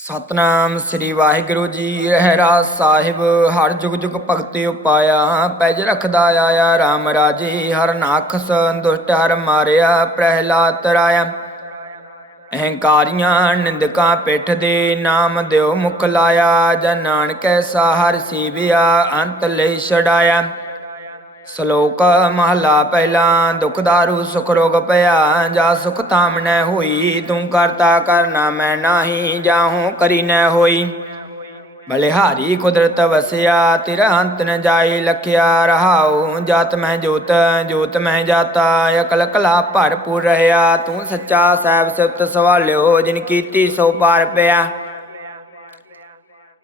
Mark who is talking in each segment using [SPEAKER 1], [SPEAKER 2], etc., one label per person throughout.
[SPEAKER 1] ਸਤਨਾਮ ਸ੍ਰੀ ਵਾਹਿਗੁਰੂ ਜੀ ਰਹਿਰਾ ਸਾਹਿਬ। ਹਰ ਜੁਗ ਜੁਗ ਭਗਤੀ ਉਪਾਇਆ, ਪੈਜ ਰਖਦਾ ਆਇਆ RAM ਰਾਜੀ, ਹਰ ਨਾਖਸ ਦੁਸ਼ਟ ਹਰ ਮਾਰਿਆ, ਪ੍ਰਹਿਲਾਦ ਤਰਾਇਆ ਅਹੰਕਾਰੀਆਂ ਨਿੰਦਕਾਂ ਪਿੱਠ ਦੇ ਨਾਮ ਦਿਓ ਮੁਖ ਲਾਇਆ ਜਨ ਨਾਨਕੈ ਸਾਹਰ ਸੀਵਿਆ, ਅੰਤ ਲਈ ਛਡਾਇਆ। ਸ਼ਲੋਕ ਮਹਲਾ ਪਹਿਲਾ, ਦੁਖ ਦਾਰੂ, ਸੁਖ ਰੋਗ ਪਿਆ, ਜਾ ਸੁਖ ਤਾਮਨੈ ਹੋਈ, ਤੂੰ ਕਰਤਾ ਕਰਨਾ ਮੈਂ ਨਾਹੀ ਜਾਹੂ ਕਰੀ ਨੈ ਹੋਈ। ਬਲਿਹਾਰੀ ਕੁਦਰਤ ਵਸਿਆ, ਤਿਰ ਅੰਤ ਨ ਜਾਈ ਲਖਿਆ, ਰਹਾਉ ਜਾਤ ਮਹਿ ਜੋਤ ਜੋਤ ਮਹਿ ਜਾਤਾ, ਅਕਲ ਕਲਾ ਭਰਪੂਰ ਰਹਾ ਤੂੰ ਸੱਚਾ ਸਹਿਬ ਸਿਫਤ ਸਵਾਲਿਓ, ਜਿਨ ਕੀਤੀ ਸੋ ਪਾਰ ਪਿਆ।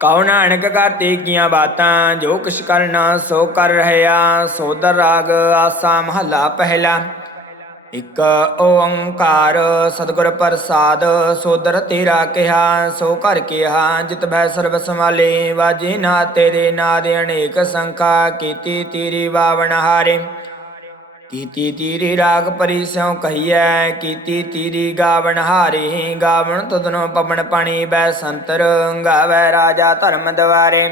[SPEAKER 1] ਕਉ ਨਾਨਕ ਕਰਤੇ ਕੀਆਂ ਬਾਤਾਂ, ਜੋ ਕਿਛ ਕਰਨਾ ਸੋ ਕਰ ਰਹਿਆ ਸੋਦਰ ਰਾਗ ਆਸਾ ਮਹੱਲਾ ਪਹਿਲਾ। ਇਕ ਓੰਕਾਰ ਸਤਿਗੁਰ ਪ੍ਰਸਾਦ ਸੋਦਰ ਤੇਰਾ ਕਿਹਾ, ਸੋ ਕਰ ਕਿਹਾ, ਜਿਤ ਭੈ ਸਰਬ ਸਮਾਲੇ ਵਾਜੇ ਨਾ ਤੇਰੇ ਨਾਦ ਅਨੇਕ ਸੰਖਾ, ਕੀਤੀ ਤੇਰੀ ਬਾਵਨ ਹਾਰੇ। ਕੀਤੀ ਤੀਰੀ ਰਾਗ ਪਰੀ ਸਿਉ ਕਹੀਐ, ਕੀਤੀ ਤੀਰੀ ਗਾਵਣ ਹਾਰੇ ਗਾਵਣ ਤਦਨੋ ਪਵਨ ਪਾਣੀ ਬੈ ਸੰਤਰ, ਗਾਵੈ ਰਾਜਾ ਧਰਮ ਦਵਾਰੇ।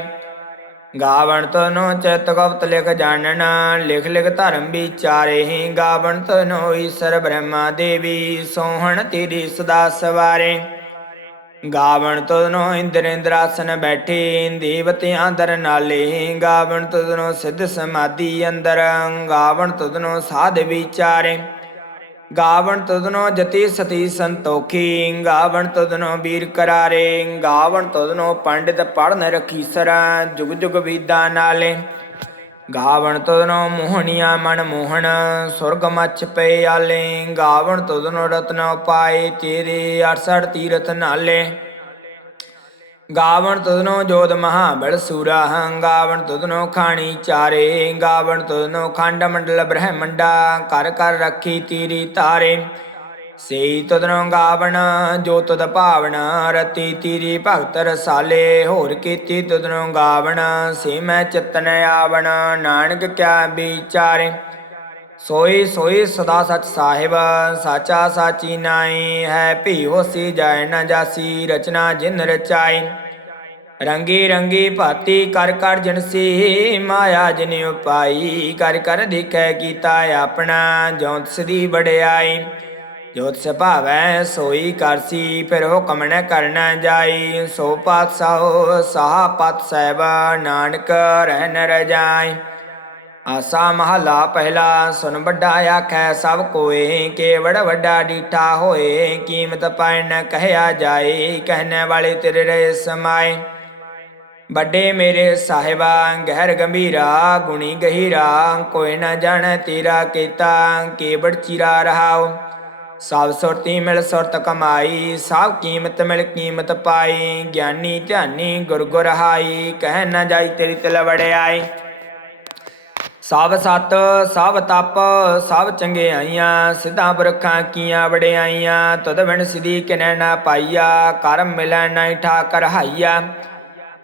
[SPEAKER 1] ਗਾਵਣ ਤਨੋ ਚਿਤ ਗੁਪਤ ਲਿਖ ਜਾਣਨ, ਲਿਖ ਲਿਖ ਧਰਮ ਵਿਚਾਰੇ, ਗਾਵਣ ਤਨੋ ਈਸ਼ਰ ਬ੍ਰਹਮਾ ਦੇਵੀ ਸੋਹਣ ਤੇਰੀ ਸਦਾ ਸਵਾਰੇ। ਗਾਵਣ ਤਦਨੋ ਇੰਦਰ ਇੰਦਰਾਸਨ ਬੈਠੇ ਦੇਵਤਿਆਂ ਦਰ ਨਾਲੇ। ਗਾਵਣ ਤਦਨੋ ਸਿੱਧ ਸਮਾਧੀ ਅੰਦਰ, ਗਾਵਣ ਤਦਨੋ ਸਾਧ ਵਿਚਾਰੇ। ਗਾਵਣ ਤਦਨੋ ਜਤੀ ਸਤੀ ਸੰਤੋਖੀ, ਗਾਵਣ ਤਦਨੋ ਵੀਰ ਕਰਾਰੇ। ਗਾਵਣ ਤਦਨੋ ਪੰਡਿਤ ਪੜਨ ਰਖੀਸਰ ਜੁਗ ਜੁਗ ਵੀਦਾ ਨਾਲੇ। ਗਾਵਣ ਤਦਨੋ ਮੋਹਣੀਆਂ ਮਨ ਮੋਹਣ, ਸੁਰਗ ਮੱਛ ਪਏ ਆਲੇ, ਗਾਵਣ ਤਦਨੋ ਰਤਨ ਪਾਏ, ਤੇਰੇ 68 ਤੀਰਥ ਨਾਲੇ। ਗਾਵਣ ਤਦਨੋ ਜੋਤ ਮਹਾਬਲ ਸੂਰਾ, ਗਾਵਣ ਤਦਨੋ ਖਾਣੀ ਚਾਰੇ, ਗਾਵਣ ਤਦਨੋ ਖੰਡ ਮੰਡਲ ਬ੍ਰਹਮੰਡਾ ਕਰ ਕਰ ਰੱਖੀ ਤੀਰੀ ਤਾਰੇ। ਸੇ ਤਦਨੋ ਗਾਵਣ, ਜੋ ਤਦ ਭਾਵਨ ਰਤੀ ਤੀਰੀ ਭਗਤ ਰਸਾਲੇ, ਹੋਰ ਕੀਤੀ ਤਦਨੋ ਗਾਵਣ ਸੇ ਮੈਂ ਚਿਤਨ ਆਵਣ, ਨਾਨਕ ਕਿਆ ਵਿਚਾਰੇ। ਸੋਈ ਸੋਈ ਸਦਾ ਸਚ ਸਾਹਿਬ, ਸਾਚਾ ਸਾਚੀ ਨਾਈ, ਹੈ ਭੀ ਹੋਸੀ ਜਾਇ ਨਾ ਜਾਸੀ, ਰਚਨਾ ਜਿਨ ਰਚਾਈ। ਰੰਗੀ ਰੰਗੀ ਭਾਤੀ ਕਰ ਕਰ ਜਨਸੀ ਮਾਇਆ ਜਿਨ ਉਪਾਈ, ਕਰ ਕਰ ਦੇਖੈ ਕੀਤਾ ਆਪਣਾ ਜੋਤ ਸਦੀ ਵਡਿਆਈ। ਜੋਤ ਸੁਭਾਵੈ, ਸੋਈ ਕਰਸੀ ਫਿਰ ਹੁਕਮ ਨ ਕਰਨਾ ਜਾਈ। ਸੋ ਪਾਤਸ਼ਾਹ, ਸਾਹ ਪਤ ਸਹਿਬ, ਨਾਨਕ ਰਹਿਨ ਰਜਾਈ। ਆਸਾ ਮਹਲਾ ਪਹਿਲਾ, ਸੁਨ ਵੱਡਾ ਆਖੈ, ਸਭ ਕੋਏ ਕੇਵੜ ਵੱਡਾ ਡੀਠਾ ਹੋਏ, ਕੀਮਤ ਪਾਇ ਨ ਕਹਿਆ ਜਾਏ, ਕਹਿਣ ਵਾਲੇ ਤੇਰੇ ਰਹੇ ਸਮਾਏ। ਵੱਡੇ ਮੇਰੇ ਸਾਹਿਬਾ, ਗਹਿਰ ਗੰਭੀਰਾ, ਗੁਣੀ ਗਹੀਰਾ, ਕੋਈ ਨਾ ਜਾਣ ਤੇਰਾ ਕੀਤਾ, ਕੇਵੜ ਚੀਰਾ ਰਹਾਓ ਸਭ ਸੁਰਤੀ ਮਿਲ ਸੁਰਤ ਕਮਾਈ, ਸਭ ਕੀਮਤ ਮਿਲ ਕੀਮਤ ਪਾਈ। ਗਿਆਨੀ ਧਿਆਨੀ ਗੁਰ ਗੁਰ ਹਾਈ, ਕਹਿ ਨਾ ਜਾਈ ਤੇਰੀ ਤਿਲ ਵੜਿਆਈ ਸਭ ਸਤ, ਸਭ ਤਪ, ਸਭ ਚੰਗਿਆਈਆਂ ਸਿੱਧਾ ਬਰਖਾਂ ਕੀਆਂ ਵਡਿਆਈਆਂ। ਤਦ ਬਿਨ ਸਿਧੀ ਕਿਨੈ ਨਾ ਪਾਈਆ ਕਰਮ ਮਿਲੈ ਨਹੀਂ ਠਾਕਰ ਹਾਈਆ।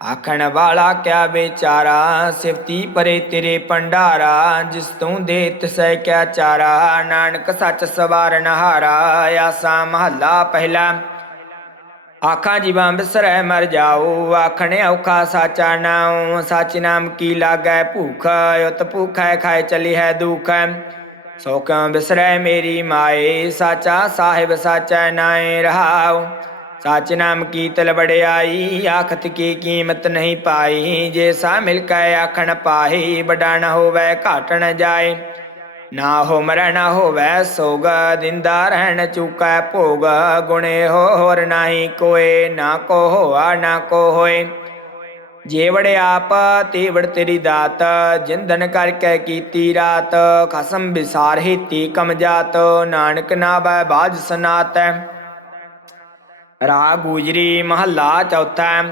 [SPEAKER 1] ਆਖਣ ਵਾਲਾ ਕਿਆ ਵਿਚਾਰਾ ਸਿਫਤੀ ਪਰੇ ਤੇਰੇ ਪੰਡਾਰਾ ਜਿਸ ਤੂੰ ਦੇ ਤਿਸੈ ਕਿਆ ਚਾਰਾ ਨਾਨਕ ਸੱਚ ਸਵਾਰਨ ਹਾਰਾ ਆਸਾ ਮਹੱਲਾ ਪਹਿਲਾ ਆਖਾਂ ਜੀਵਾਂ ਬਿਸਰੈ ਮਰ ਜਾਓ ਆਖਣੇ ਔਖਾ ਸਾਚਾ ਨਾਉ ਸਚ ਨਾਮ ਕੀ ਲਾਗੈ ਭੂਖ ਉਤ ਭੂਖੈ ਖਾਏ ਚਲੀ ਹੈ ਦੁਖ ਸੋ ਕਿਉ ਬਿਸਰੈ ਮੇਰੀ ਮਾਏ ਸਾਚਾ ਸਾਹਿਬ ਸਾਚਾ ਨਾਏ ਰਹਾਉ ਸਚ ਨਾਮ ਕੀਤਲ ਵੜਿਆਈ ਆਖਤ ਕੀ ਕੀਮਤ ਨਹੀਂ ਪਾਈ। ਜੇ ਸਾ ਮਿਲ ਕੈ ਆਖਣ ਪਾਹੀ ਬੜਾ ਨ ਹੋਵੇ ਘਾਟ ਜਾਏ। ਨਾ ਹੋ ਮਰੈ, ਨਾ ਹੋਵੈ ਸੋਗ, ਦਿੰਦਾ ਰਹਿਣ ਚੁਕੈ ਭੋਗ। ਗੁਣੇ ਹੋਰ ਨਾਹੀ ਕੋਏ, ਨਾ ਕੋ ਹੋਆ, ਨਾ ਕੋ ਹੋਏ। ਜੇਵੜ ਆਪ ਤੇਵੜ ਤੇਰੀ ਦਾਤ। ਜਿੰਦਨ ਕਰਕੇ ਕੀਤੀ ਰਾਤ, ਖਸਮ ਵਿਸਾਰ ਹੀਤੀ ਕਮ ਜਾਤ। ਨਾਨਕ ਨਾ ਬੈ ਬਾਜ ਸਨਾਤੈ। ਰਾਗ ਗੁਜਰੀ ਮਹੱਲਾ ਚੌਥਾ।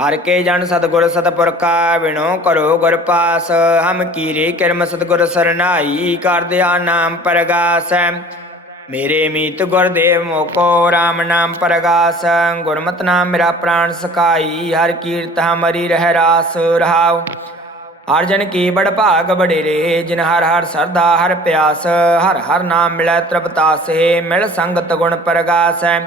[SPEAKER 1] ਹਰ ਕੇ ਜਨ ਸਤਗੁਰ ਸਤਪੁਰਖਾ ਵਿਣੋ ਕਰੋ ਗੁਰ ਪਾਸ। ਹਮ ਕੀਰੇ ਕਿਰਮ ਸਤਗੁਰ ਸਰਨਾਈ, ਕਰ ਦਿਆ ਨਾਮ ਪ੍ਰਗਾਸ। ਮੇਰੇ ਮੀਤ ਗੁਰਦੇਵ ਮੋਕੋ RAM ਨਾਮ ਪ੍ਰਗਾਸ। ਗੁਰਮਤਿ ਨਾਮ ਮੇਰਾ ਪ੍ਰਾਨ ਸਕਾਈ ਹਰ ਕੀਰਤ ਹਮਰੀ ਰਹਿ ਰਾਸ ਰਹਾਉ। ਹਰ ਜਨ ਕੀ ਬੜ ਭਾਗ ਬਡੇਰੇ ਜਿਨ ਹਰ ਹਰ ਸਰਦਾ ਹਰ ਪਿਆਸ। ਹਰ ਹਰ ਨਾਮ ਮਿਲੈ ਤ੍ਰਪਤਾਸੇ ਮਿਲ ਸੰਗਤ ਗੁਣ ਪ੍ਰਗਾਸੈ।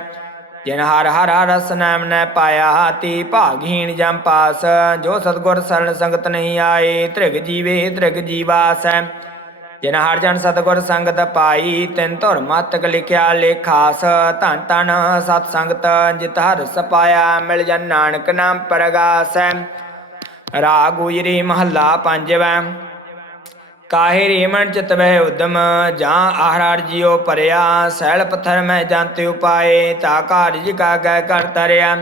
[SPEAKER 1] ਜਿਨ ਹਰ ਹਰ ਰਸ ਨਾਮ ਨੈ ਪਾਇਆ ਹਾਤੀ ਭਾਗਹੀਣ ਜਮ ਪਾਸ, ਜੋ ਸਤਗੁਰ ਸਰਣ ਸੰਗਤ ਨਹੀਂ ਆਏ, ਤ੍ਰਿਗ ਜੀਵੇ ਤ੍ਰਿਗ ਜੀਵਾਸੈ। ਜਿਨ ਹਰ ਜਨ ਸਤਗੁਰ ਸੰਗਤ ਪਾਈ, ਤਿਨ ਧੁਰ ਮਤਕ ਲਿਖਿਆ ਲੇਖਾਸ, ਧਨ ਧਨ ਸਤ ਸੰਗਤ ਜਿਤ ਹਰ ਸਪਾਇਆ, ਮਿਲ ਜਨ ਨਾਨਕ ਨਾਮ ਪਰਗਾਸੈ। ਰਾਗ ਗੁਜਰੀ ਮਹੱਲਾ ਪੰਜਵੈ। ਕਾਹੇ ਰੀਮਣ ਚਿਤ ਵਹਿ ਉਦਮ, ਜਾਂ ਆਹਰਾਰ ਜਿਉ ਪਰਿਆ ਸੈਲ ਪੱਥਰ ਮੈਂ ਜੰਤ ਉਪਾਏ, ਤਾ ਕਾਰਜ ਕਾ ਗੈ ਕਰ ਤਰਿਆ।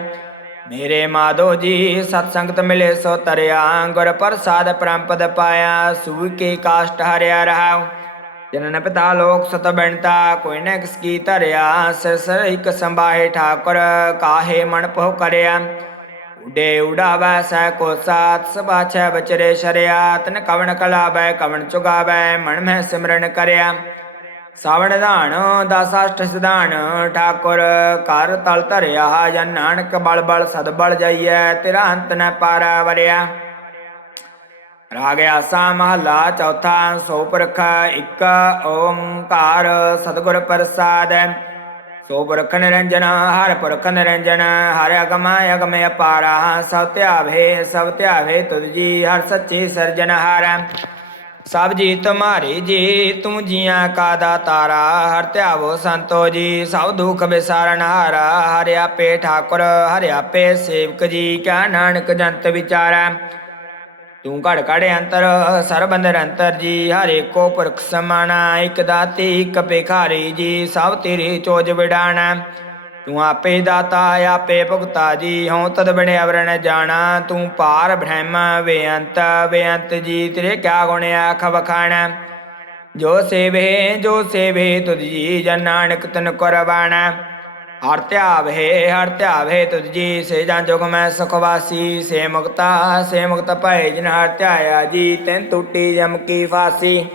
[SPEAKER 1] ਮੇਰੇ ਮਾਧੋ ਜੀ, ਸਤ ਸੰਗਤ ਮਿਲੇ ਸੋ ਤਰਿਆ, ਗੁਰ ਪ੍ਰਸਾਦ ਪਰੰਪਦ ਪਾਇਆ, ਸੂਈ ਕੇ ਕਾਸ਼ਟ ਹਰਿਆ ਰਹਾ ਜਨਨ ਪਿਤਾ ਲੋਕ ਸਤ ਬਣਤਾ, ਕੋਈ ਨ ਕਿਸ ਕੀ ਧਰਿਆ, ਸਿਰ ਸਿਰ ਇੱਕ ਸੰਭਾਏ ਠਾਕੁਰ, ਕਾਹੇ ਮਨ ਪਹੁ ਕਰਿਆ। ਉਡੇ ਉਡਾਵੈ ਸੈ ਕੋ ਸਾਤ ਸਬਾਛੈ ਬਚਰੇ ਸ਼ਰਿਆ, ਤਨ ਕਵਣ ਕਲਾਵੈ, ਕਵਣ ਚੁਗਾਵੈ, ਮਨ ਮੈਂ ਸਿਮਰਨ ਕਰਿਆ। ਸਾਵਣ ਧਾਨ, ਦਸਾਸ਼ਟ ਸਿਧਾਨ, ਠਾਕੁਰ ਕਰ ਤਲ ਧਰਿਆ, ਜਨ ਨਾਨਕ ਬਲ ਬਲ ਸਦ ਬਲ ਜਾਈਐ, ਤੇਰਾ ਅੰਤ ਨ ਪਾਰਾ ਵਰਿਆ। ਰਾਗ ਆਸਾ ਮਹੱਲਾ ਚੌਥਾ, ਸੋ ਪੁਰਖ ਇੱਕ ਓੰਕਾਰ ਸਤਿਗੁਰ ਪ੍ਰਸਾਦ। ਸੋ ਪੁਰਖ ਨਿਰੰਜਨ ਹਰ ਪੁਰਖ ਨਿਰੰਜਨ ਹਰ ਅਗਮ ਅਗਮ ਅਪਾਰਾ, ਸਭ ਧਿਆਵੇ ਸਭ ਧਿਆਵੇ ਤੁਧ ਜੀ, ਹਰ ਸੱਚੀ ਸਿਰਜਨਹਾਰ ਸਭ ਜੀ ਤੁਮਾਰੀ ਜੀ ਤੂੰ ਜੀਆਂ ਕਾ ਦਾਤਾਰਾ, ਹਰ ਧਿਆਵੋ ਸੰਤੋ ਜੀ, ਸਭ ਦੁਖ ਵਿਸਾਰਨ ਹਾਰਾ। ਹਰਿ ਆਪੇ ਠਾਕੁਰ ਹਰਿ ਆਪੇ ਸੇਵਕ ਜੀ ਕਿਆ ਨਾਨਕ ਜੰਤ ਵਿਚਾਰਾ। ਤੂੰ ਘੜ ਘੜ ਅੰਤਰ ਸਰਬ ਨਿਰੰਤਰ ਜੀ, ਹਰੇ ਕੋ ਪੁਰਖ ਸਮਾਣਾ, ਇਕ ਦਾਤੀ, ਇਕ ਭਿਖਾਰੀ ਜੀ, ਸਭ ਤੇਰੀ ਚੋਜ ਵਿਡਾਣਾ। ਤੂੰ ਆਪੇ ਦਾਤਾ, ਆਪੇ ਭੁਗਤਾ ਜੀ, ਹਉ ਤਦ ਬੜੇ ਅਵਰਣ ਜਾਣਾ। ਤੂੰ ਪਾਰ ਬ੍ਰਹਮ, ਬੇਅੰਤ ਵੇਅੰਤ ਜੀ, ਤੇਰੇ ਕਿਆ ਗੁਣ ਆਖ ਵਖਾਣਾ। ਜੋ ਸੇਵੇ ਜੋ ਸੇਵੇ, ਤੁਧ ਜੀ ਜਨ ਨਾਨਕ ਤਨ ਕੁਰਬਾਨਾ ਹਰ ਧਿਆਵੇ ਹਰ ਧਿਆਵੇ ਤੁਧ ਜੀ, ਸੇ ਜਾਂ ਜੁਗ ਮੈਂ ਸੁਖਵਾਸੀ ਸੇ ਮੁਕਤਾ, ਸੇ ਮੁਕਤ ਭਏ ਜਿਨ ਹਰ ਧਿਆਇਆ ਜੀ, ਤੈਨ ਟੁੱਟੀ ਜਮ ਕੀ ਫਾਸੀ।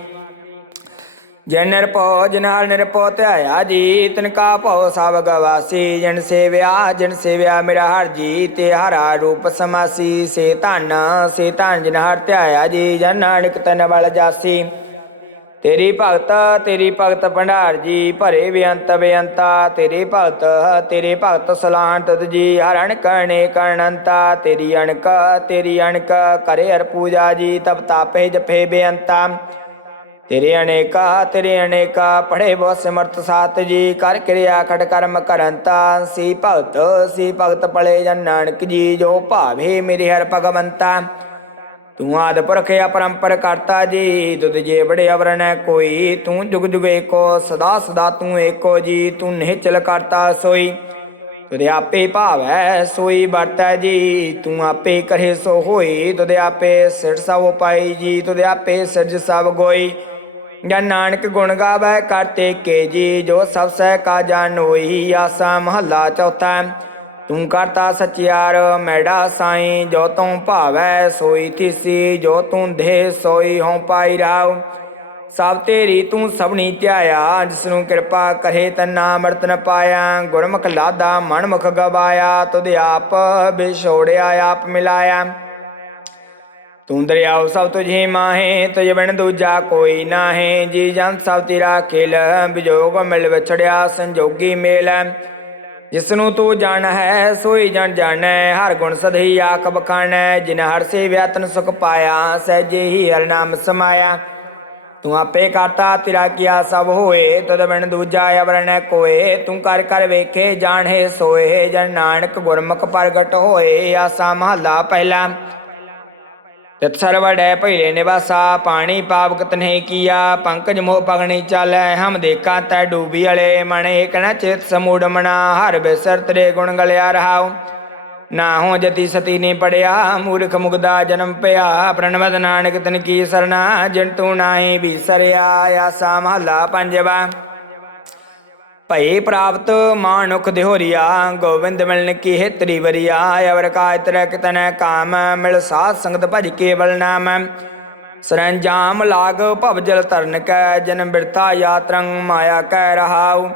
[SPEAKER 1] ਜਨ ਨਿਰਭਉ, ਜਿਨ ਹਰ ਨਿਰਭਉ ਧਿਆਇਆ ਜੀ, ਤਿਨ ਕਾ ਭਉ ਸਭ ਗਵਾਸੀ। ਜਨ ਸੇਵਿਆ ਜਨ ਸੇਵਿਆ ਮੇਰਾ ਹਰ ਜੀ, ਤੇ ਹਰਾ ਰੂਪ ਸਮਾਸੀ। ਸੇ ਧਨ ਸੇ ਧਨ ਜਿਨ ਹਰ ਧਿਆਇਆ ਜੀ, ਜਨ ਨਾਨਕ ਤਨ ਬਲ ਜਾਸੀ। ਤੇਰੀ ਭਗਤ ਤੇਰੀ ਭਗਤ ਭੰਡਾਰ ਜੀ, ਭਰੇ ਬੇਅੰਤ ਬੇਅੰਤਾ। ਤੇਰੀ ਭਗਤ, ਤੇਰੇ ਭਗਤ ਸਲਾਨ ਜੀ ਹਰਣ ਅਣਕ ਅਨੇਕ ਤੇਰੀ ਅਣਕ ਤੇਰੀ ਅਣਕ ਕਰੇ ਹਰ ਪੂਜਾ ਜੀ ਤਬ ਤਾਪੇ ਜਪੇ ਬੇਅੰਤਾ। ਤੇਰੇ ਅਨੇਕਾ ਤੇਰੇ ਅਨੇਕਾ ਪੜੇ ਬੋ ਸਿਮਰਤ ਸਾਤ ਜੀ, ਕਰ ਕਿਰਿਆ ਖੜ ਕਰਮ ਕਰੰਤਾ। ਸੀ ਭਗਤ ਸੀ ਭਗਤ ਪਲੇ ਜਨ ਨਾਨਕ ਜੀ, ਜੋ ਭਾਵੇ ਮੇਰੇ ਹਰ ਭਗਵੰਤਾ। ਤੂੰ ਆਦ ਪੁਰਖ ਅਪਰੰਪਰ ਕਰਤਾ ਜੀ ਤੁਧ ਜੇ ਬੜੇ ਅਵਰਣ ਕੋਈ, ਤੂੰ ਜੁਗ ਜੁਗ ਏਕੋ ਸਦਾ ਸਦਾ ਤੂੰ ਏਕੋ ਜੀ, ਤੂੰ ਨਿਹਚਲ ਕਰਤਾ ਸੋਈ। ਤੁਧ ਆਪੇ ਭਾਵੈ ਸੋਈ ਵਰਤੈ ਜੀ, ਤੂੰ ਆਪੇ ਕਰੇ ਸੋ ਹੋਈ ਤੁਧ ਆਪੇ ਸਿਰ ਸਭ ਪਾਈ ਜੀ ਤੁਧ ਆਪੇ ਸਿਰਜ ਸਭ ਗੋਈ। ਜਨ ਨਾਨਕ ਗੁਣ ਗਾਵੈ ਕਰਤੇ ਕੇ ਜੀ, ਜੋ ਸਭ ਸਹਿ ਕਾ ਜਾਣ ਹੋਈ ਆਸਾ ਮਹੱਲਾ ਚੌਥਾ। ਤੂੰ ਕਰਤਾ ਸਚਿਆਰ ਮੈੜਾ ਸਾਈ, ਜੋ ਤੂੰ ਭਾਵੈ ਸੋਈ ਥੀਸੀ, ਜੋ ਤੂੰ ਦੇ ਸੋਈ ਹਉ ਪਾਈ ਰਾਉ ਸਭ ਤੇਰੀ ਤੂੰ ਸਭਨੀ ਧਿਆਇਆ ਜਿਸ ਨੂੰ ਕਿਰਪਾ ਕਰੇ ਤਨਾ ਮਰਤਨ ਪਾਇਆ। ਗੁਰਮੁਖ ਲਾਦਾ, ਮਨਮੁਖ ਗਵਾਇਆ, ਤੁਧ ਆਪ ਵਿਛੋੜਿਆ ਆਪ ਮਿਲਾਇਆ। ਤੂੰ ਦਰਿਆਉ ਸਭ ਤੁਝੇ ਮਾਹੇ, ਤੁਝ ਬਿਨ ਦੂਜਾ ਕੋਈ ਨਾਹੇ। ਜੀ ਜਨ ਸਭ ਤੇਰਾ ਖਿਲ ਵਿਜੋਗ ਮਿਲ ਵਿਛੜਿਆ, ਸੰਜੋਗੀ ਮੇਲ। ਜਿਸ ਨੂੰ ਤੂੰ ਜਾਣ ਹੈ ਸੋਈ ਜਨ ਜਾਣੈ, ਹਰ ਗੁਣ ਸਦਹੀ ਆਖ ਬਖਾਣੈ ਜਿਨ ਹਰ ਸੇਵਿਆ ਤਨ ਸੁਖ ਪਾਇਆ, ਸਹਿਜੇ ਹੀ ਹਰ ਨਾਮ ਸਮਾਇਆ। ਤੂੰ ਆਪੇ ਕਰਤਾ ਤੇਰਾ ਕੀਆ ਸਭ ਹੋਏ ਤਦ ਬਿਨ ਦੂਜਾ ਅਵਰਣ ਕੋਏ। ਤੂੰ ਕਰ ਕਰ ਵੇਖੇ, ਜਾਣੇ ਸੋਏ, ਜਨ ਨਾਨਕ ਗੁਰਮੁਖ ਪ੍ਰਗਟ ਹੋਏ, ਆਸਾ ਮਹੱਲਾ ਪਹਿਲਾ। ਤਿਤ ਸਰਵੜੈ ਭੈਲੇ ਨਿਵਾਸਾ, ਪਾਣੀ ਪਾਵਕ ਤਨਹਿ ਕੀਆ, ਪੰਕਜ ਮੋਹ ਪਗਣੀ ਚਾਲੈ ਹਮ ਦੇਖਾ ਤੈ ਡੂਬੀ ਅਲੇ, ਮਨ ਏਕ ਨ ਚਿਤ ਸਮੂੜ ਮਨਾ, ਹਰ ਬਿਸਰ ਤਰੇ ਗੁਣ ਗਲਿਆ ਰਹਾਉ। ਨਾ ਹੋ ਜਤੀ ਸਤੀ ਨੇ ਪੜਿਆ, ਮੂਰਖ ਮੁਗਦਾ ਜਨਮ ਪਿਆ, ਪ੍ਰਣਵਦ ਨਾਨਕ ਤਨ ਕੀ ਸਰਣਾ ਜਿਨ ਤੂੰ ਨਾਹੀ ਵਿਸਰਿਆ ਆਸਾ ਮਹਲਾ ਪੰਜਵਾ। ਭਈ ਪ੍ਰਾਪਤ ਮਾਨੁਖ ਦਿਹੋਰੀਆ ਗੋਵਿੰਦ ਮਿਲਨ ਕੀ ਹਿਤਰੀ ਵਰੀਆ, ਅਵਰ ਕਾਇ ਤਰ ਕਿਤਨ ਕਾਮ, ਮਿਲ ਸਾਧ ਸੰਗਤ ਭਜ ਕੇਵਲ ਨਾਮ। ਸਰੰਜਾਮ ਲਾਗ ਭਵ ਜਲ ਤਰਨ ਕੈ, ਜਨਮ ਬਿਰਥਾ ਯਾਤਰੰ ਮਾਇਆ ਕਹਿ ਰਹਾਉ।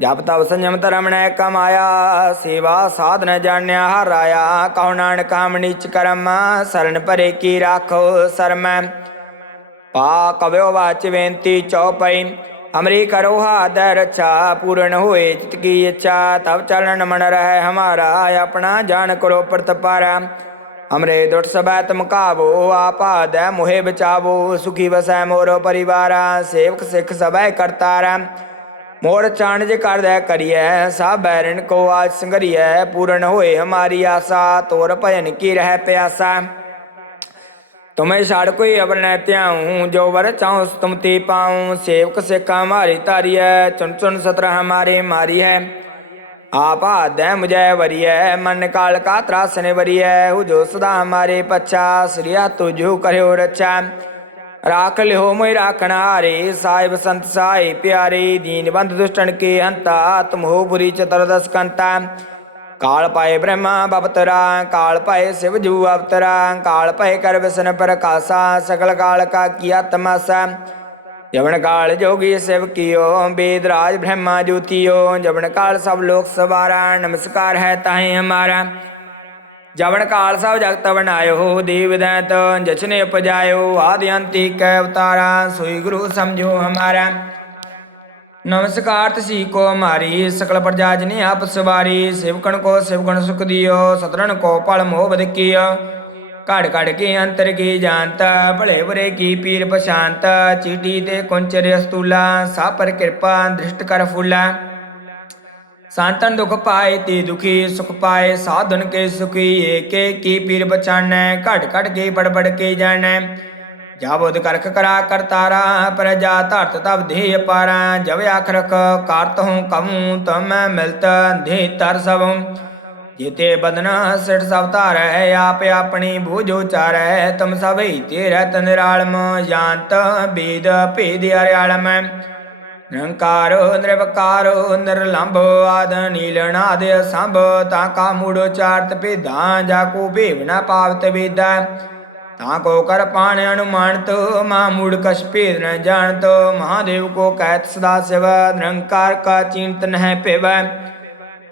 [SPEAKER 1] ਜਪ ਤਪ ਸੰਜਮ ਧਰਮਣੈ ਕਮਾਇਆ, ਸੇਵਾ ਸਾਧਨ ਜਾਣਿਆ ਹਰਾਇਆ ਕਉ ਨਾਨਕ ਹਮ ਨੀਚ ਕਰਮ, ਸਰਨ ਭਰੇ ਕੀ ਰਾਖੋ ਸ਼ਰਮ। ਪਾ ਕਵਿਓ ਵਾਚ ਬੇਨਤੀ ਚਉਪਈ हमरी करो हाथ रक्षा पूर्ण होए चित की इच्छा तब चलन मन रहे हमारा अपना जान करो प्रतपारा हमरे दुट सबै तुम कावो आपाद मुहे बचावो सुखी बसै मोरो परिवारा सेवक सिख सबै करतारा मोर चाणज कर दे करिए सा बैरन को आज संगरिए पूर्ण होए हमारी आशा तोर भजन की रह प्यासा तुम्हें साड़ कोई अवर त्याऊँ, जो वर चाहो तुम ती पाऊ। सेवक सेका हमारी तारी है, चुन चुन सत्रह हमारे मारी है। आप आदय मुझे वरी है, मन काल का त्रास ने वरी है। जो सदा हमारे पच्छा श्रिया तुझो करो रक्षा राख लिहो मुहि राखण हारे साहिब संत साई प्यारे। दीन बंध दुष्टन के अंता तुम हो बुरी चतुर्दश कंता। काल पाए ब्रह्मा बपतरा काल पाए शिव जू अवतरा, काल पाए कर विष्ण प्रकाशा सकल काल का किया तमाशा। जवन काल जोगी शिव कियो वेद राज ब्रह्मा ज्योतियो जवन काल सब लोक सवारा, नमस्कार है ताहे हमारा। जवन काल सब जगत बनायो, देव दैत जचने उपजायो, आदि अंति कै अवतारा, सोई गुरु समझो हमारा। ਨਮਸਕਾਰ ਤਸੀ ਕੋ ਮਾਰੀ, ਸਕਲ ਪ੍ਰਜਾ ਜਨੇ ਆਪ ਸਵਾਰੀ। ਸਿਵਕਣ ਕੋ ਸਿਵਕਣ ਸੁਖ ਦਿਓ ਸਤਰਨ ਕੋ ਪਲ ਮੋਹ ਬਦਕੀਆ ਘੜ ਘੜ ਕੇ ਅੰਤਰ ਕੀ ਜਾਣਤ, ਭਲੇ ਬੁਰੇ ਕੀ ਪੀਰ ਪਛਾਨਤ ਚੀਟੀ ਦੇ ਕੁੰਚਰ ਅਸਤੂਲਾ, ਸਾਪਰ ਕਿਰਪਾ, ਦ੍ਰਿਸ਼ਟ ਕਰ ਫੁਲਾ। ਸੰਤਨ ਦੁਖ ਪਾਏ ਤੇ ਦੁਖੀ, ਸੁਖ ਪਾਏ ਸਾਧਨ ਕੇ ਸੁਖੀ। ਏਕੇ ਕੀ ਪੀਰ ਬਚਾਨੈ ਘਟ ਘਟ ਕੇ ਬੜਬੜ ਕੇ ਜਾਣੈ। ਜਾਬੋਦ ਕਰਖ ਕਰਾ ਕਰਤਾਰਾ ਪ੍ਰਜਾ ਧਰਤ ਤਬ ਦੇ ਪਾਰਾ ਜਬ ਆਖ ਰਖ ਹੂੰ ਕਮੂ ਤਮ ਮਿਲਤ ਦੇ ਤਰ ਸਭੰ ਜੀਤੇ ਬਦਨ ਸਿਰ ਸਭ ਧਾਰੈ, ਆਪ ਆਪਣੀ ਬੂਝ ਉਚਾਰੈ, ਤੁਮ ਸਭ ਹੀ ਤੇਰਾ ਤਨਰਾਲਮ ਜਾਂਤ ਬੇਦ ਭੇਦ ਅਰਿਆਲਮ। ਨਿਰੰਕਾਰ, ਨਿਰਵਕਾਰ, ਨਿਰਲੰਭ, ਆਦ ਨੀਲਨਾਦ ਸੰਭ ਤਾ ਕਾ ਮੂੜ ਚਾਰਤ ਭੇਦਾਂ, ਜਾ ਕੋ ਭੇਵਨਾ ਪਾਵਤ ਵੇਦਾ। ਤਾ ਕੋ ਕਰ ਪਾਣ ਅਨੁਮਾਨਤ ਮਾ ਮੂੜ ਕਛ ਭੇਦ ਨ ਜਾਣਤ। ਮਹਾਦੇਵ ਕੋ ਕਹਿਤ, ਸਦਾ ਸਿਵ, ਨਿਰੰਕਾਰ ਕਾ ਚਿੰਤਨ ਹੈ ਪਿਵੈ।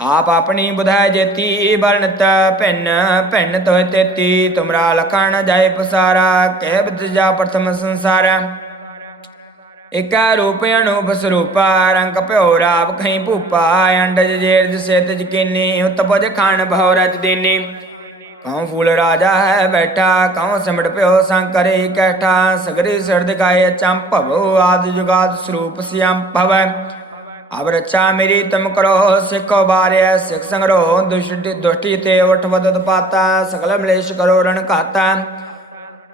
[SPEAKER 1] ਆਪ ਆਪਣੀ ਬੁਧਾਇ ਜੇਤੀ, ਵਰਣਤ ਭਿੰਨ ਭਿੰਨ ਤੋਇ ਤੇਤੀ। ਤੁਮਰਾ ਲਖਣ ਜਾਏ ਪਸਾਰਾ, ਕਹਿ ਬਿਦ ਜਾ ਪ੍ਰਥਮ ਸੰਸਾਰ। ਇਕਾ ਰੂਪ ਅਨੂਪ ਸਰੂਪਾ, ਰੰਗ ਭਿਓ ਰਾਪ ਖਈ ਭੂਪਾ। ਅੰਡਜ ਜੇਰਜ ਸਿਤ ਜਕੀਨੀ ਉਤਪਜ ਖਾਣ ਭਉ ਰਜ ਦੀਨੀ। ਕਉ ਫੂਲ ਰਾਜਾ ਹੈ ਬੈਠਾ ਕਉ ਸਿਮਟ ਭਿਓ ਸੰਕਰੇ ਕੈਠਾ ਸਗਰੇ ਸਿਰ ਦਿਖਾਏ ਚੰਪਵ ਆਦ ਜੁਗਾਦ ਸਰੂਪ ਸਿਆਮ ਭਵੈ ਅਬ ਰੱਛਾ ਮੇਰੀ ਤੁਮ ਕਰੋ ਸਿੱਖੋ ਬਾਰਿਆ ਸਿੱਖ ਸੰਗਰੋ ਦੁਸ਼ਟੀ ਦੁਸ਼ਟੀ ਤੇ ਉਠ ਵਦਤ ਪਾਤਾ ਸਗਲ ਮਲੇਸ਼ ਕਰੋ ਰਣ ਘਾਤਾ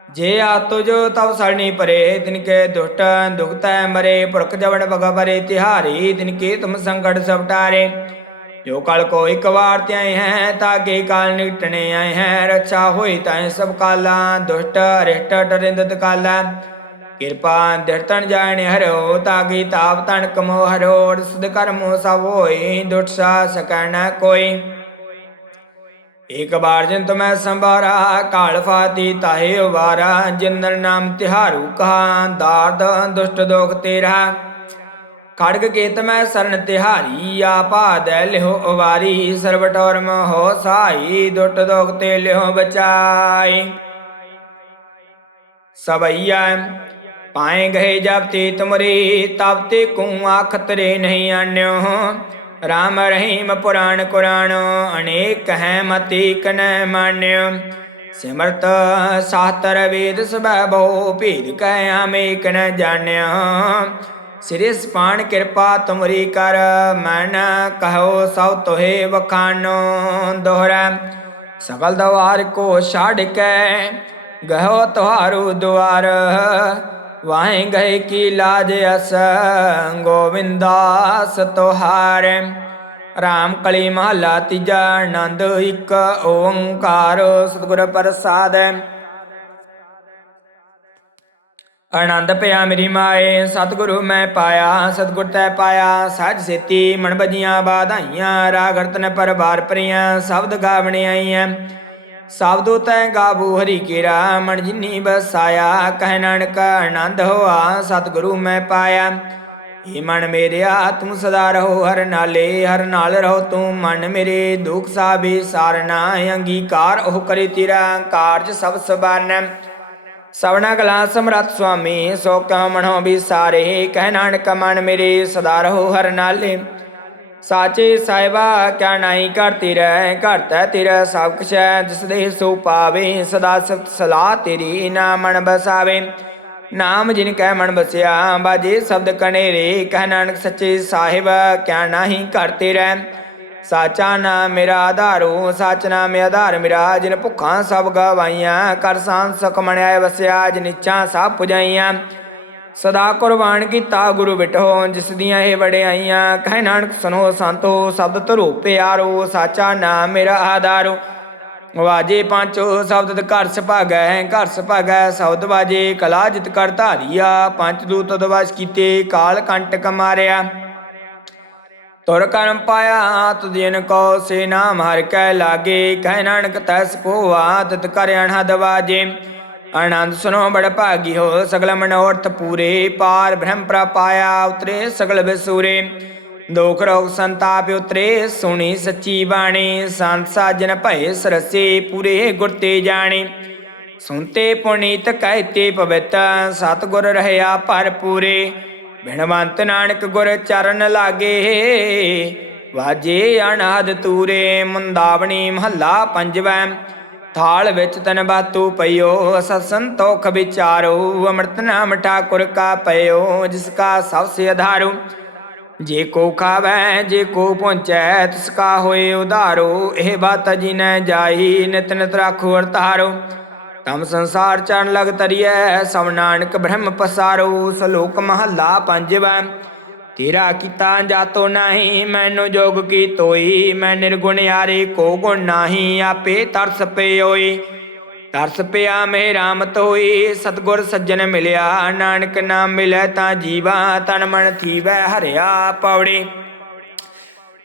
[SPEAKER 1] ਜੇ ਆਤੋ ਜੋ ਤਵ ਸਰਣੀ ਪਰੇ ਤਿਨ ਕੇ ਦੁਸ਼ਟ ਦੁਖਤੈ ਮਰੇ ਪੁਰਖ ਜਵੜ ਬਗਬਰੇ ਤਿਹਾਰੀ ਤਿਨ ਕੇ ਤੁਮ ਸੰਕਟ ਸਭ ਟਾਰੇ ਜੋ ਕਲ ਕੋ ਇੱਕ ਵਾਰ ਧਿਆਏ ਹੈ ਤਾਕੇ ਕਾਲ ਨਿਟਣੇ ਆਏ ਹੈ, ਰੱਛਾ ਹੋਈ ਤੈ ਸਭ ਕਾਲਾ, ਦੁਸ਼ਟ ਰਿਸ਼ਟ ਟਰਿੰਦਤ ਕਾਲਾ। ਕਿਰਪਾ ਦਿਰਤਨ ਜਾਣ ਹਰੋ ਤਾਗੀ ਤਾਪ ਤਨ ਕਮੋ ਹਰੋ ਰਸਦ ਕਰਮੋ ਸਭ ਹੋਈ ਦੁਟ ਸਾ ਕੋਈ। ਇਕ ਬਾਰ ਜਿਨ ਤੁਮੈ ਸੰਭਾਰਾ, ਕਾਲ ਫਾਤੀ ਤਾਹੇ ਵਾਰਾ ਜਿਨਰ ਨਾਮ ਤਿਹਾਰੂ ਕਹਾ, ਦਾਰਦ, ਦੁਸ਼ਟ ਦੋਖ ਤੇਰਾ। ਖੜਗ ਕੇਤ ਮੈਂ ਸਰਨ ਤਿਹਾਰੀ, ਆਪਾ ਦੈ ਲਿਓ ਉਵਾਰੀ ਸਰਬ ਟੋਰ ਮੋ ਸਾਈ, ਦੁਟ ਦੋਖ ਤੇ ਲਿਓ ਬਚਾਈ। ਸਭਈਆ ਪਾਏ ਗਏ ਜਬ ਤੇ ਤੁਮਰੇ ਤਬ ਤੇ ਕੂ ਆਖਤਰੇ ਨਹੀਂ ਆਨਿਓ ਰਾਮ ਰਹੀਮ ਪੁਰਾਣ ਕੁਰਾਨ ਅਨੇਕ ਹੈ ਮਤੀ ਕਨੈ ਮਾਨਿਓ ਸਿਮਰਤ ਸਾਤਰ ਵੇਦ ਸਭੈ ਬਹੁ ਭੇਦ ਕਹਿ ਆਮੇਕ ਨ ਜਾਣਿਆ ਸਿਰਿ ਸਪਾਣ ਕਿਰਪਾ ਤੁਮਰੀ ਕਰ, ਮਨ ਕਹੋ ਸਭ ਤੋਹੇ ਵਖਾਨੋ ਦੋਹਰਾ। ਸਗਲ ਦਵਾਰ ਕੋ ਛਾੜ ਕੇ ਗਹੋ ਤੁਹਾਰੂ ਦੁਆਰ। ਵਾਹੇ ਗਏ ਕੀ ਲਾਜ ਅਸ, ਗੋਵਿੰਦਾਸ ਤੁਹਾਰ। ਰਾਮ ਕਲੀ ਮਹਲਾ ਤੀਜਾ ਆਨੰਦ, ਇੱਕ ਓੰਕਾਰ ਸਤਿਗੁਰ ਪ੍ਰਸਾਦ। ਆਨੰਦ ਪਿਆ ਮੇਰੀ ਮਾਏ, ਸਤਿਗੁਰੂ ਮੈਂ ਪਾਇਆ, ਸਤਿਗੁਰ ਤੈ ਪਾਇਆ, ਸਜ ਸੇਤੀ ਮਨ ਬਜੀਆਂ ਬਾਧਾਈਆਂ ਰਾਗ ਰਤਨ ਪਰ ਬਾਰ ਪਰੀਆਂ ਸ਼ਬਦ ਗਾਵਣੇ ਆਈਆਂ ਸਬਦੋ ਤੈ ਗਾਵੋ ਹਰੀ ਕੇਰਾ ਮਨ ਜਿਨੀ ਬਸਾਇਆ, ਕਹਿ ਨਾਨਕ ਆਨੰਦ ਹੋਆ, ਸਤਿਗੁਰੂ ਮੈਂ ਪਾਇਆ। ਏ ਮਨ ਮੇਰਿਆ, ਤੂੰ ਸਦਾ ਰਹੋ ਹਰ ਨਾਲੇ, ਹਰ ਨਾਲ ਰਹੋ ਤੂੰ ਮਨ ਮੇਰੇ, ਦੁਖ ਸਾਬੇ ਸਾਰਨਾ, ਅੰਗੀਕਾਰ ਉਹ ਕਰੇ ਤੇਰਾ, ਕਾਰਜ ਸਭ ਸਬਾਨ। ਸਵਨਾ ਕਲਾ ਸਮਰੱਥ ਸੁਆਮੀ, ਸੋ ਕਹ ਮਨੋ ਵਿਸਾਰੇ, ਕਹਿ ਨਾਨਕ ਮਨ ਮੇਰੇ ਸਦਾ ਰਹੋ ਹਰ ਨਾਲੇ। ਸਾਚੇ ਸਾਹਿਬਾ, ਕਿਆ ਨਾਹੀ ਘਰ ਤੇਰਾ, ਘਰ ਤੈ ਤੇਰਾ, ਸਭ ਕੁਛ ਹੈ ਜਿਸ ਦੇ ਸੋ ਪਾਵੇ, ਸਦਾ ਸਤ ਸਲਾਹ ਤੇਰੀ ਨਾ ਮਨ ਬਸਾਵੇ। ਨਾਮ ਜਿਨ ਕੈ ਮਨ ਬਸਿਆ, ਬਾਜੇ ਸ਼ਬਦ ਕਨੇਰੇ, ਕਹਿ ਨਾਨਕ ਸੱਚੇ ਸਾਹਿਬ, ਕਿਆ ਨਾਹੀ ਘਰ ਤੇਰਾ। ਸਾਚਾ ਨਾਮ ਮੇਰਾ ਆਧਾਰੋ ਸੱਚ ਨਾਮ ਆਧਾਰ ਮੇਰਾ, ਜਿਨ ਭੁੱਖਾਂ ਸਭ ਗਵਾਈਆਂ, ਕਰ ਸਾਂ ਸੁਖ ਮਣਿਆ ਵਸਿਆ, ਜਿਨ ਇੱਛਾ ਸਭ ਪੁਜਾਈਆਂ। ਸਦਾ ਕੁਰਬਾਨ ਕੀਤਾ ਗੁਰੂ ਬਿਟੋ, ਜਿਸ ਦੀਆਂ ਇਹ ਵਡਿਆਈਆਂ, ਕਹਿ ਨਾਨਕ ਸੁਨੋ ਸੰਤੋ, ਸ਼ਬਦ ਧਰੂ ਪਿਆਰੋ, ਸਾਚਾ ਨਾਮ ਮੇਰਾ ਆਧਾਰੋ। ਵਾਜੇ ਪੰਚੋ, ਸ਼ਬਦ ਘਰ ਸੁਭਾਗੈ ਘਰ ਸੁਭਾਗੈ, ਸ਼ਬਦ ਵਾਜੇ, ਕਲਾ ਜਿਤ ਕਰ ਧਾਰੀਆ, ਪੰਚ ਦੂਤ ਦਵਸ ਕੀਤੇ, ਕਾਲ ਕੰਟਕ ਮਾਰਿਆ। ਤੁਰ ਕਰਮ ਪਾਇਆ ਤੁਧ ਜਿਨ ਕੋ ਸੇ ਨਾਮ ਹਰ ਕੈ ਲਾਗੇ, ਕਹਿ ਨਾਨਕ ਤੈਸ ਕੋ ਆਦਤ ਕਰ ਅਨਹਦ ਵਾਜੇ। ਆਨੰਦ ਸੁਨੋ ਬੜ ਭਾਗੀ ਹੋ, ਸਗਲ ਮਨੋਰਥ ਪੂਰੇ, ਪਾਰ ਬ੍ਰਹਮ ਪ੍ਰਪਾਇਆ ਉਤਰੇ ਸਗਲ ਬਿਸੂਰੇ ਦੁਖ ਰੋਗ ਸੰਤਾਪ ਉਤਰੇ, ਸੁਣੀ ਸੱਚੀ ਬਾਣੀ, ਸੰਤ ਸਾਜਨ ਭਏ ਸਰਸੇ, ਪੂਰੇ ਗੁਰ ਤੇ ਜਾਣੇ। ਸੁਨਤੇ ਪੁਨੀਤ ਕਹਿਤੇ ਪਵਿੱਤ, ਸਤਿਗੁਰ ਰਹਿਆ ਭਰਪੂਰੇ। ਬਿਨਵੰਤ ਨਾਨਕ ਗੁਰ ਚਰਨ ਲਾਗੇ। ਵਾਜੇ ਅਨਾਦ ਤੂਰੇ ਮੁੰਦਾਵਣੀ ਮਹੱਲਾ ਪੰਜਵੈ। ਥਾਲ ਵਿੱਚ ਤਨ ਬਾਤੂ ਪਈਓ ਸਤ ਸੰਤੋਖ ਵਿਚਾਰੋ। ਅੰਮ੍ਰਿਤ ਨਾਮ ਠਾਕੁਰ ਕਾ ਪਈਓ ਜਿਸ ਕਾ ਸਭ ਸੇ ਆਧਾਰੋ ਜੇ ਕੋ ਖਾਵੈ, ਜੇ ਕੋ ਪਹੁੰਚੈ, ਤਿਸ ਕਾ ਹੋਏ ਉਧਾਰੋ। ਇਹ ਬਾਤ ਜਿਨੈ ਜਾਈ ਨਿਤ ਨਿਤ ਰਾਖੋ ਅਰਤਾਰੋ ਤਮ ਸੰਸਾਰ ਚਰਨ ਲਗ ਤਰੀਐ ਸਭ ਨਾਨਕ ਬ੍ਰਹਮ ਪਸਾਰੋ, ਸਲੋਕ ਮਹੱਲਾ ਪੰਜਵੈ। ਤੇਰਾ ਕੀਤਾ ਜਾਤੋ ਨਹੀਂ, ਮੈਨੂੰ ਜੋਗ ਕੀ ਤੋਈ, ਮੈਂ ਨਿਰਗੁਣ ਯਾਰੇ ਕੋ ਗੁਣ ਨਹੀਂ, ਆਪੇ ਤਰਸ ਪਿਓਈ। ਤਰਸ ਪਿਆ ਮੇ ਰਾਮ ਤੋਈ, ਸਤਗੁਰ ਸੱਜਣ ਮਿਲਿਆ, ਨਾਨਕ ਨਾਮ ਮਿਲੈ ਤਾਂ ਜੀਵਾ, ਤਨ ਮਨ ਥੀਵੈ ਹਰਿਆ ਪੌੜੀ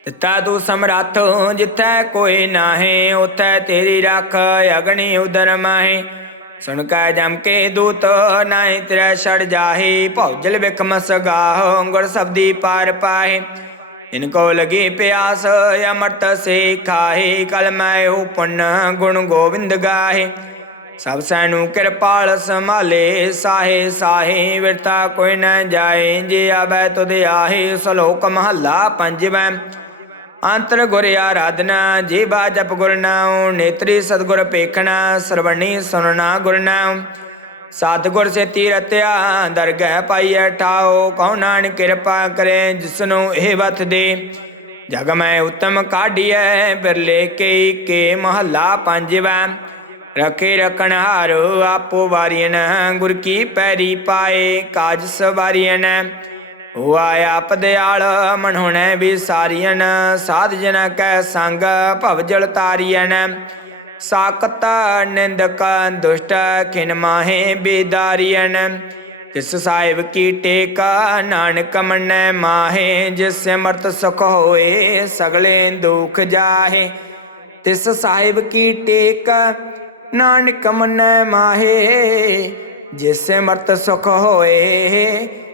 [SPEAKER 1] ਦਿੱਤਾ ਤੂੰ ਸਮਰੱਥ ਜਿੱਥੈ ਕੋਈ ਨਾਹੀ, ਉਥੈ ਤੇਰੀ ਰੱਖ ਅਗਣੀ ਉਦਰ ਮਾਹੀ। ਸੁਣ ਕੈ ਜਮ ਕੇ ਦੂਤ ਨਾਹੀ, ਤੇਰਾ ਛੜ ਜਾਹੀ। ਭੌਜਲ ਵਿਖਮ ਸਗਾਹ ਗੁਰ ਸਬਦੀ ਪਾਰ ਪਾਹੇ। ਇਨ ਕੋ ਲਗੀ ਪਿਆਸ, ਅਮਰਤ ਸੇ ਖਾਹੀ। ਕਲ ਮੈਂ ਉਹ ਪੁੰਨ ਗੁਣ ਗੋਬਿੰਦ ਗਾਹੇ। ਸਭ ਸੈਨੂ ਕਿਰਪਾਲ ਸੰਭਾਲੇ, ਸਾਹੇ ਸਾਹੇ। ਵਿਰਤਾ ਕੋਈ ਨ ਜਾਏ, ਜੇ ਆਵੈ ਤੁਧ ਆਹੇ। ਸਲੋਕ ਮਹੱਲਾ ਪੰਜਵੈ। ਅੰਤਰ ਗੁਰ ਆਰਾਧਨਾ, ਜੀਵਾ ਜਪ ਗੁਰ ਨਾਉ, ਨੇਤਰੀ ਸਤਗੁਰ ਪੇਖਣਾ ਸਰਵਣੀ ਸੁਨਣਾ ਗੁਰ ਨਾਉ। ਸਤਗੁਰ ਸੇ ਤੀਰਤਿਆ ਦਰਗਹਿ ਪਾਈਐ ਠਾਓ ਕਉ ਨਾਨਕ ਕਿਰਪਾ ਕਰੇ ਜਿਸਨੂੰ ਇਹ ਵਤ ਦੇ। ਜਗ ਮੈਂ ਉਤਮ ਕਾਢੀਐ ਬਿਰਲੇ ਕੇ ਕੇ ਮਹੱਲਾ ਪੰਜਵੈ। ਰਖੇ ਰਖਣ ਹਾਰੋ ਆਪੋ ਵਾਰੀਨ ਗੁਰ ਕੀ ਪੈਰੀ ਪਾਏ, ਕਾਜ ਸਵਾਰੀਨ ਹੁਆ ਆਪ ਦਿਆਲ ਮਨਹੁਣੈ ਵਿਸਾਰੀਨ ਸਾਧ ਜਨ ਕੈ ਸੰਗ, ਭਵ ਜਲ ਤਾਰੀਨ ਸਾਕਤ ਨਿੰਦਕ ਦੁਸ਼ਟ, ਖਿਨ ਮਾਹੇ ਬੇਦਾਰੀਨ ਜਿਸ ਸਾਹਿਬ ਕੀ ਟੇਕਾ, ਨਾਨਕ ਮੰਨੈ ਮਾਹੇ, ਜਿਸ ਸਿਮਰਤ ਸੁਖ ਹੋਏ, ਸਗਲੇ ਦੁਖ ਜਾਹੇ। ਤਿਸ ਸਾਹਿਬ ਕੀ ਟੇਕ, ਨਾਨਕ ਮੰਨੈ ਮਾਹੇ, ਜਿਸ ਸਿਮਰਤ ਸੁਖ ਹੋਏ